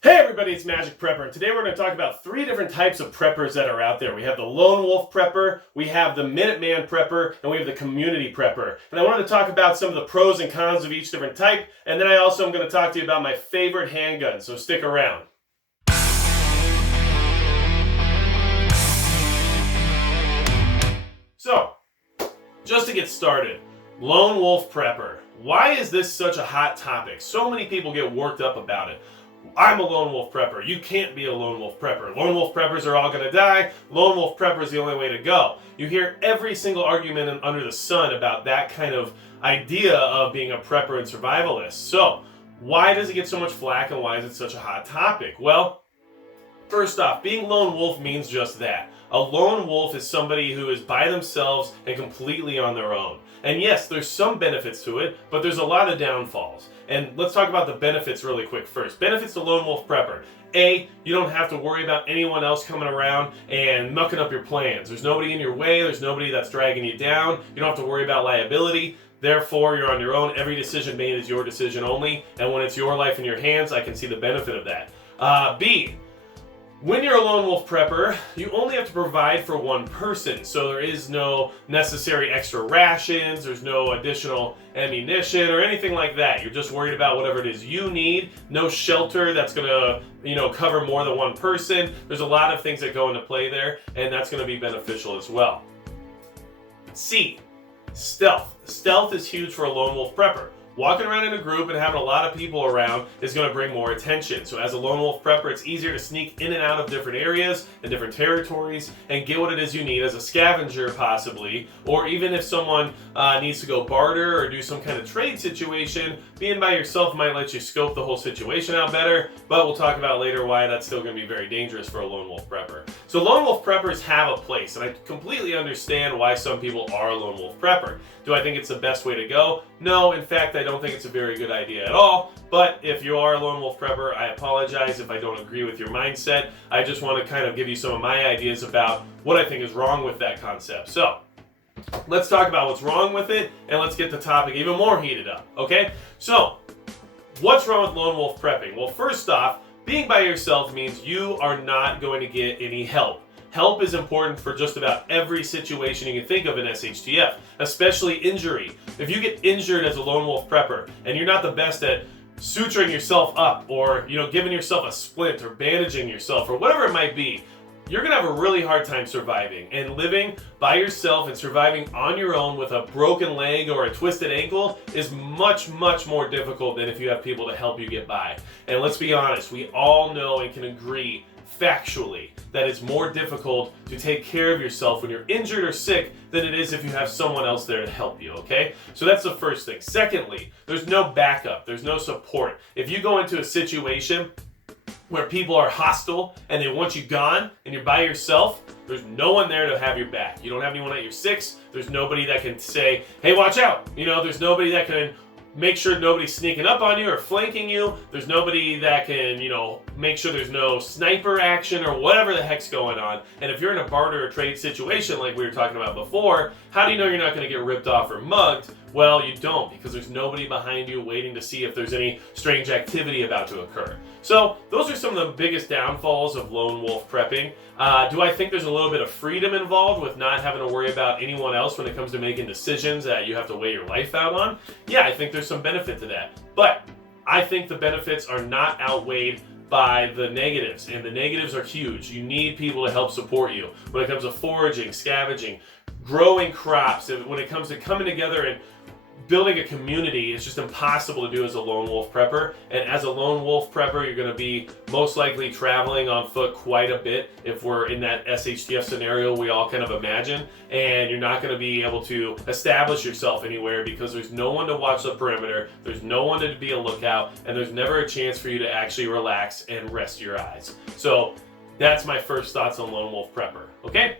Hey everybody, it's Magic Prepper, and today we're going to talk about three different types of preppers that are out there. We have the Lone Wolf Prepper, we have the Minuteman Prepper, and we have the Community Prepper. And I wanted to talk about some of the pros and cons of each different type, and then I also am going to talk to you about my favorite handgun, so stick around. So, just to get started, Lone Wolf Prepper. Why is this such a hot topic? So many people get worked up about it. I'm a lone wolf prepper. You can't be a lone wolf prepper. Lone wolf preppers are all going to die. Lone wolf prepper is the only way to go. You hear every single argument under the sun about that kind of idea of being a prepper and survivalist. So, why does it get so much flack and why is it such a hot topic? Well, first off, being lone wolf means just that. A lone wolf is somebody who is by themselves and completely on their own. And yes, there's some benefits to it, but there's a lot of downfalls. And let's talk about the benefits really quick first. Benefits to lone wolf prepper. A, you don't have to worry about anyone else coming around and mucking up your plans. There's nobody in your way, there's nobody that's dragging you down. You don't have to worry about liability. Therefore, you're on your own. Every decision made is your decision only. And when it's your life in your hands, I can see the benefit of that. B, when you're a lone wolf prepper, you only have to provide for one person, so there is no necessary extra rations, there's no additional ammunition or anything like that. You're just worried about whatever it is you need. No shelter that's going to, cover more than one person. There's a lot of things that go into play there, and that's going to be beneficial as well. C, stealth. Stealth is huge for a lone wolf prepper. Walking around in a group and having a lot of people around is going to bring more attention. So as a lone wolf prepper, it's easier to sneak in and out of different areas and different territories and get what it is you need as a scavenger possibly, or even if someone needs to go barter or do some kind of trade situation, being by yourself might let you scope the whole situation out better, but we'll talk about later why that's still going to be very dangerous for a lone wolf prepper. So lone wolf preppers have a place, and I completely understand why some people are a lone wolf prepper. Do I think it's the best way to go? No, in fact, I don't think it's a very good idea at all, but if you are a lone wolf prepper, I apologize if I don't agree with your mindset. I just want to kind of give you some of my ideas about what I think is wrong with that concept. So, let's talk about what's wrong with it, and let's get the topic even more heated up, okay? So, what's wrong with lone wolf prepping? Well, first off, being by yourself means you are not going to get any help. Help is important for just about every situation you can think of in SHTF, especially injury. If you get injured as a lone wolf prepper and you're not the best at suturing yourself up or giving yourself a splint or bandaging yourself or whatever it might be, you're going to have a really hard time surviving. And living by yourself and surviving on your own with a broken leg or a twisted ankle is much, much more difficult than if you have people to help you get by. And let's be honest, we all know and can agree factually that it's more difficult to take care of yourself when you're injured or sick than it is if you have someone else there to help you, okay? So that's the first thing. Secondly, there's no backup, there's no support. If you go into a situation where people are hostile and they want you gone and you're by yourself, there's no one there to have your back. You don't have anyone at your six. There's nobody that can say, hey, watch out. There's nobody that can make sure nobody's sneaking up on you or flanking you. There's nobody that can, make sure there's no sniper action or whatever the heck's going on. And if you're in a barter or trade situation like we were talking about before, how do you know you're not going to get ripped off or mugged? Well, you don't, because there's nobody behind you waiting to see if there's any strange activity about to occur. So those are some of the biggest downfalls of lone wolf prepping. Do I think there's a little bit of freedom involved with not having to worry about anyone else when it comes to making decisions that you have to weigh your life out on? Yeah, I think there's some benefit to that. But I think the benefits are not outweighed by the negatives, and the negatives are huge. You need people to help support you when it comes to foraging, scavenging, growing crops, and when it comes to coming together and building a community. It's just impossible to do as a lone wolf prepper. And as a lone wolf prepper, you're going to be most likely traveling on foot quite a bit if we're in that SHTF scenario we all kind of imagine. And you're not going to be able to establish yourself anywhere because there's no one to watch the perimeter, there's no one to be a lookout, and there's never a chance for you to actually relax and rest your eyes. So that's my first thoughts on lone wolf prepper, okay?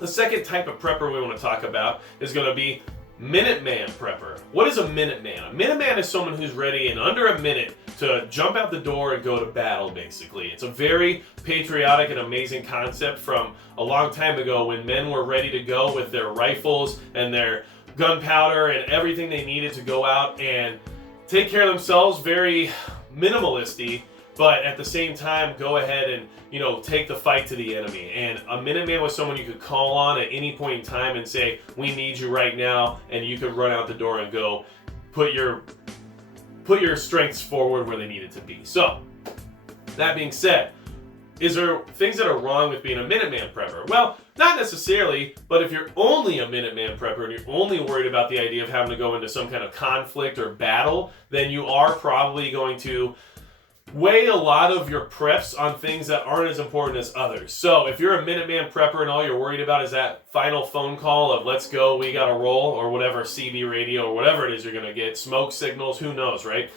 The second type of prepper we want to talk about is going to be Minuteman prepper. What is a Minuteman? A Minuteman is someone who's ready in under a minute to jump out the door and go to battle, basically. It's a very patriotic and amazing concept from a long time ago when men were ready to go with their rifles and their gunpowder and everything they needed to go out and take care of themselves, very minimalistic, but at the same time, go ahead and, take the fight to the enemy. And a Minuteman was someone you could call on at any point in time and say, we need you right now, and you could run out the door and go put your strengths forward where they needed to be. So, that being said, is there things that are wrong with being a Minuteman prepper? Well, not necessarily, but if you're only a Minuteman prepper and you're only worried about the idea of having to go into some kind of conflict or battle, then you are probably going to weigh a lot of your preps on things that aren't as important as others. So if you're a Minuteman prepper and all you're worried about is that final phone call of let's go, we gotta roll, or whatever, CB radio or whatever it is you're gonna get, smoke signals, who knows, right?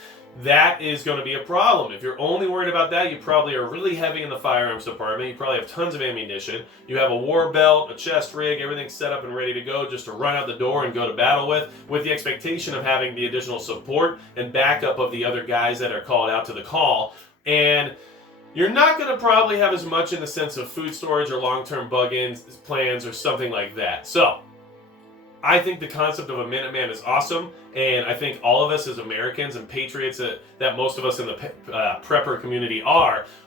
That is going to be a problem. If you're only worried about that, you probably are really heavy in the firearms department. You probably have tons of ammunition. You have a war belt, a chest rig, everything set up and ready to go just to run out the door and go to battle with the expectation of having the additional support and backup of the other guys that are called out to the call. And you're not going to probably have as much in the sense of food storage or long-term bug-in plans or something like that. So, I think the concept of a Minuteman is awesome, and I think all of us as Americans and patriots that most of us in the prepper community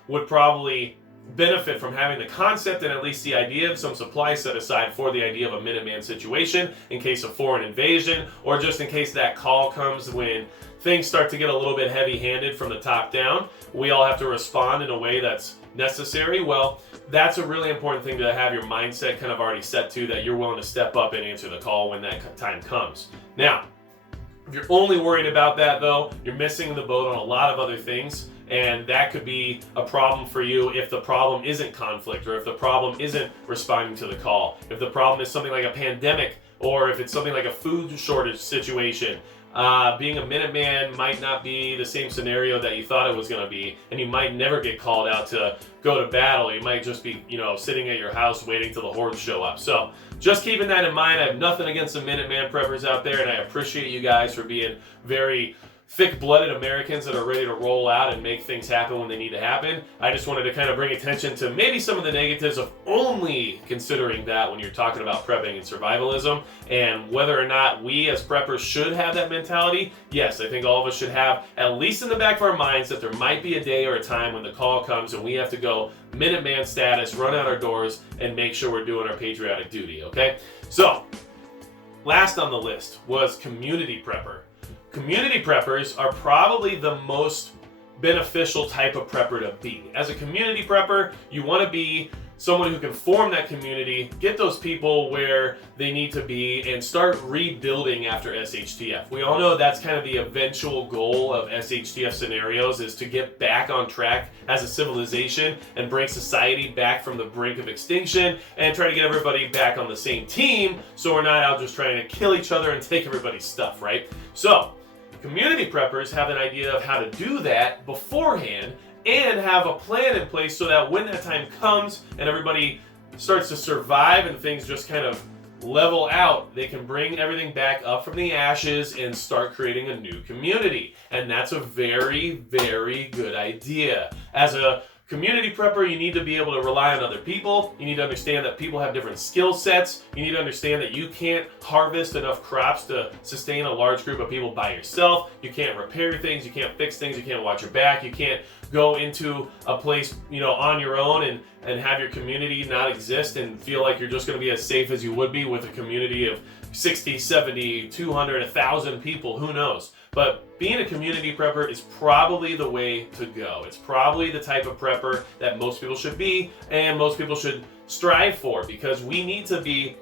would probably benefit from having the concept and at least the idea of some supply set aside for the idea of a Minuteman situation in case of foreign invasion, or just in case that call comes when things start to get a little bit heavy-handed from the top down. We all have to respond in a way that's necessary. Well, that's a really important thing to have your mindset kind of already set to, that you're willing to step up and answer the call when that time comes. Now, if you're only worried about that though, you're missing the boat on a lot of other things, and that could be a problem for you if the problem isn't conflict, or if the problem isn't responding to the call, if the problem is something like a pandemic, or if it's something like a food shortage situation. Being a Minuteman might not be the same scenario that you thought it was going to be, and you might never get called out to go to battle. You might just be, sitting at your house waiting till the hordes show up. So just keeping that in mind. I have nothing against the Minuteman preppers out there, and I appreciate you guys for being very thick-blooded Americans that are ready to roll out and make things happen when they need to happen. I just wanted to kind of bring attention to maybe some of the negatives of only considering that when you're talking about prepping and survivalism, and whether or not we as preppers should have that mentality. Yes, I think all of us should have, at least in the back of our minds, that there might be a day or a time when the call comes and we have to go Minuteman status, run out our doors, and make sure we're doing our patriotic duty, okay? So, last on the list was community prepper. Community preppers are probably the most beneficial type of prepper to be. As a community prepper, you want to be someone who can form that community, get those people where they need to be, and start rebuilding after SHTF. We all know that's kind of the eventual goal of SHTF scenarios, is to get back on track as a civilization and bring society back from the brink of extinction and try to get everybody back on the same team so we're not out just trying to kill each other and take everybody's stuff, right? So, community preppers have an idea of how to do that beforehand and have a plan in place so that when that time comes and everybody starts to survive and things just kind of level out, they can bring everything back up from the ashes and start creating a new community. And that's a very, very good idea. As a community prepper, you need to be able to rely on other people. You need to understand that people have different skill sets. You need to understand that you can't harvest enough crops to sustain a large group of people by yourself. You can't repair things. You can't fix things. You can't watch your back. You can't go into a place, on your own and have your community not exist and feel like you're just going to be as safe as you would be with a community of 60, 70, 200, 1,000 people. Who knows? But being a community prepper is probably the way to go. It's probably the type of prepper that most people should be and most people should strive for, because we need to be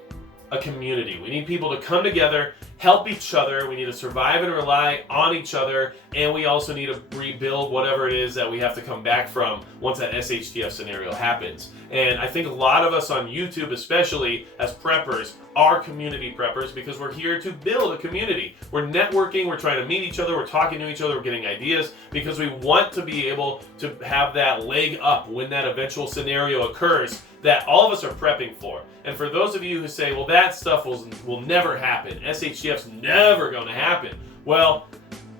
a community. We need people to come together, help each other. We need to survive and rely on each other, and we also need to rebuild whatever it is that we have to come back from once that SHTF scenario happens. And I think a lot of us on YouTube, especially as preppers, are community preppers because we're here to build a community. We're networking, we're trying to meet each other, we're talking to each other, we're getting ideas because we want to be able to have that leg up when that eventual scenario occurs that all of us are prepping for. And for those of you who say, well, that stuff will never happen, SHTF's never going to happen. Well,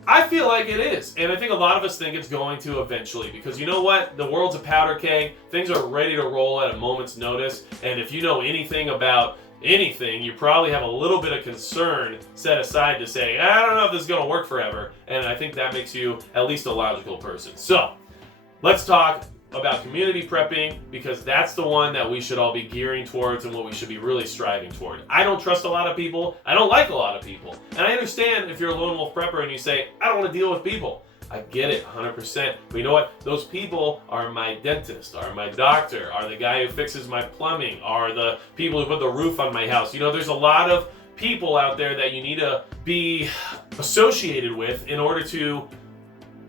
I feel like it is, and I think a lot of us think it's going to eventually, because you know what? The world's a powder keg. Things are ready to roll at a moment's notice, and if you know anything about anything, you probably have a little bit of concern set aside to say, I don't know if this is going to work forever, and I think that makes you at least a logical person. So, let's talk about community prepping, because that's the one that we should all be gearing towards and what we should be really striving toward. I don't trust a lot of people. I don't like a lot of people. And I understand if you're a lone wolf prepper and you say, I don't want to deal with people. I get it 100%. But you know what? Those people are my dentist, are my doctor, are the guy who fixes my plumbing, are the people who put the roof on my house. You know, there's a lot of people out there that you need to be associated with in order to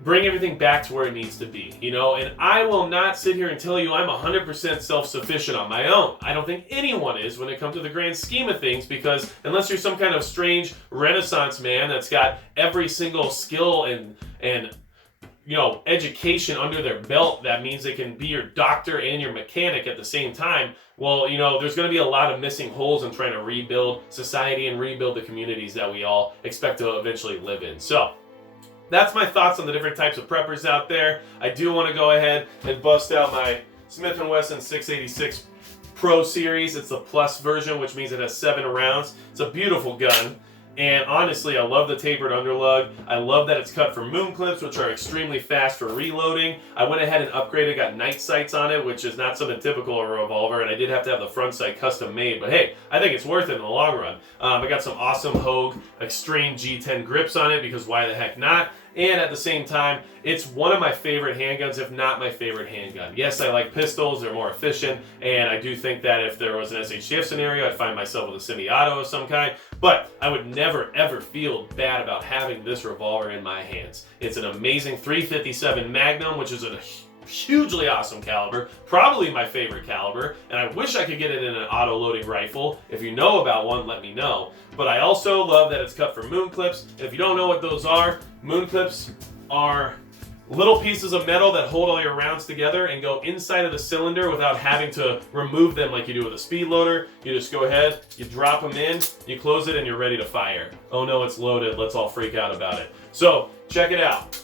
bring everything back to where it needs to be, you know? And I will not sit here and tell you I'm 100% self-sufficient on my own. I don't think anyone is when it comes to the grand scheme of things, because unless you're some kind of strange Renaissance man that's got every single skill and you know, education under their belt, that means they can be your doctor and your mechanic at the same time. Well, you know, there's going to be a lot of missing holes in trying to rebuild society and rebuild the communities that we all expect to eventually live in. So that's my thoughts on the different types of preppers out there. I do want to go ahead and bust out my Smith & Wesson 686 Pro Series. It's the plus version, which means it has 7 rounds. It's a beautiful gun. And honestly, I love the tapered underlug. I love that it's cut for moon clips, which are extremely fast for reloading. I went ahead and upgraded, got night sights on it, which is not something typical of a revolver, and I did have to have the front sight custom made, but hey, I think it's worth it in the long run. I got some awesome Hogue Extreme G10 grips on it, because why the heck not? And at the same time, it's one of my favorite handguns, if not my favorite handgun. Yes, I like pistols, they're more efficient, and I do think that if there was an SHTF scenario, I'd find myself with a semi-auto of some kind, but I would never ever feel bad about having this revolver in my hands. It's an amazing 357 Magnum, which is a hugely awesome caliber, probably my favorite caliber, and I wish I could get it in an auto-loading rifle. If you know about one, let me know. But I also love that it's cut for moon clips. And if you don't know what those are, moon clips are little pieces of metal that hold all your rounds together and go inside of the cylinder without having to remove them like you do with a speed loader. You just go ahead, you drop them in, you close it, and you're ready to fire. Oh no, it's loaded. Let's all freak out about it. So check it out.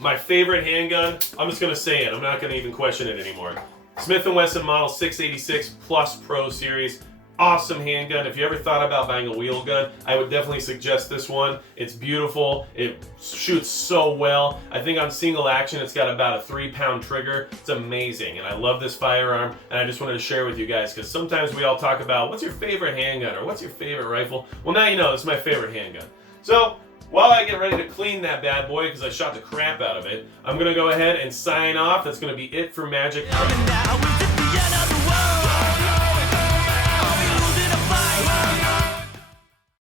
My favorite handgun, I'm just going to say it. I'm not going to even question it anymore. Smith & Wesson Model 686 Plus Pro Series. Awesome handgun. If you ever thought about buying a wheel gun, I would definitely suggest this one. It's beautiful. It shoots so well. I think on single action, it's got about a 3-pound trigger. It's amazing, and I love this firearm, and I just wanted to share with you guys, because sometimes we all talk about what's your favorite handgun or what's your favorite rifle. Well, now you know, it's my favorite handgun. So while I get ready to clean that bad boy, because I shot the crap out of it, I'm going to go ahead and sign off. That's going to be it for Magic.